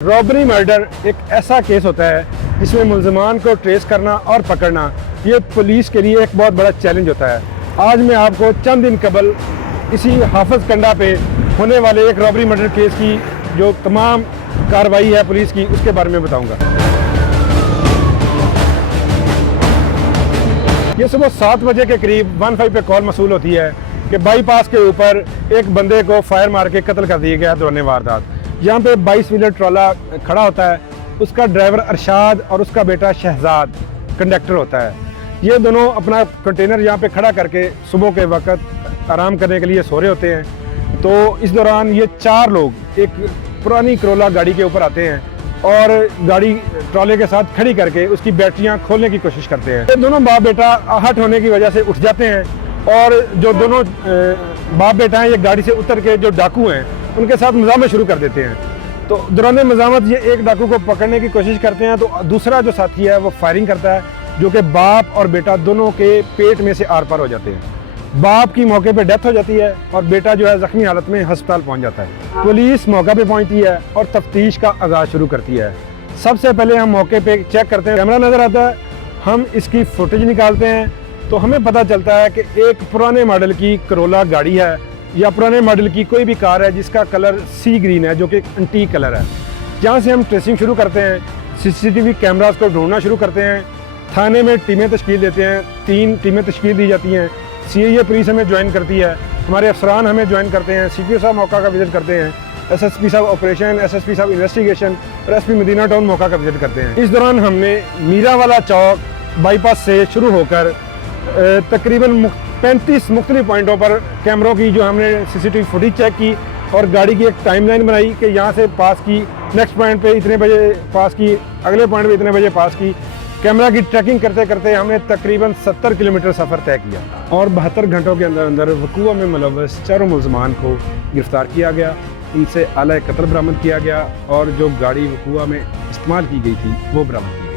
Robbery murder एक ऐसा case होता है जिसमें मुल्ज़िमान को ट्रेस करना और पकड़ना ये पुलिस के लिए एक बहुत बड़ा चैलेंज होता है। आज मैं आपको चंद दिन कबल इसी हाफिज कंडा पे होने वाले एक रॉबरी मर्डर केस की जो तमाम कार्रवाई है पुलिस की उसके बारे में बताऊंगा। ये सुबह 7 बजे के करीब 15 पे कॉल मसूल होती है कि बाईपास के ऊपर एक बंदे को फायर मार के कत्ल कर दिया गया दौरान वारदात। यहाँ पे 22 व्हीलर ट्रॉला खड़ा होता है, उसका ड्राइवर अरशाद और उसका बेटा शहजाद कंडक्टर होता है। ये दोनों अपना कंटेनर यहाँ पे खड़ा करके सुबह के वक्त आराम करने के लिए सो रहे होते हैं। तो इस दौरान ये 4 लोग एक पुरानी करोला गाड़ी के ऊपर आते हैं और गाड़ी ट्रॉले के साथ खड़ी करके उसकी बैटरियाँ खोलने की कोशिश करते हैं। ये दोनों बाप बेटा आहट होने की वजह से उठ जाते हैं और जो दोनों बाप बेटा हैं ये गाड़ी से उतर के जो डाकू हैं उनके साथ मजामत शुरू कर देते हैं। तो दौरान मजामत ये एक डाकू को पकड़ने की कोशिश करते हैं तो दूसरा जो साथी है वो फायरिंग करता है जो कि बाप और बेटा दोनों के पेट में से आर पार हो जाते हैं। बाप की मौके पे डेथ हो जाती है और बेटा जो है जख्मी हालत में अस्पताल पहुंच जाता है। पुलिस मौका पे पहुंचती है और तफ्तीश का आगाज शुरू करती है। सबसे पहले हम मौके पे चेक करते हैं, कैमरा नज़र आता है, हम इसकी फुटेज निकालते हैं तो हमें पता चलता है कि एक पुराने मॉडल की करोला गाड़ी है या पुराने मॉडल की कोई भी कार है जिसका कलर सी ग्रीन है जो कि एंटीक कलर है। जहाँ से हम ट्रेसिंग शुरू करते हैं, सीसीटीवी कैमरास को ढूंढना शुरू करते हैं। थाने में टीमें तश्कील देते हैं, 3 टीमें तश्कील दी जाती हैं। सीआईए पुलिस हमें ज्वाइन करती है, हमारे अफसरान हमें ज्वाइन करते हैं, सीपीओ साहब मौका का विजिट करते हैं, एसएसपी साहब ऑपरेशन, एसएसपी साहब इन्वेस्टिगेशन और एसपी मदीना टाउन मौका का विजिट करते हैं। इस दौरान हमने मीरावाला चौक बाईपास से शुरू होकर तकरीबन 35 मुख्तलिफ पॉइंटों पर कैमरों की जो हमने सीसीटीवी फुटेज चेक की और गाड़ी की एक टाइमलाइन बनाई कि यहाँ से पास की, नेक्स्ट पॉइंट पे इतने बजे पास की, अगले पॉइंट पे इतने बजे पास की। कैमरा की ट्रैकिंग करते करते हमने तकरीबन 70 किलोमीटर सफ़र तय किया और 72 घंटों के अंदर अंदर वकूआ में मुलव्वस 4 मुल्ज़िमान को गिरफ़्तार किया गया। इनसे आला कत्ल बरामद किया गया और जो गाड़ी वकूआ में इस्तेमाल की गई थी वो बरामद की।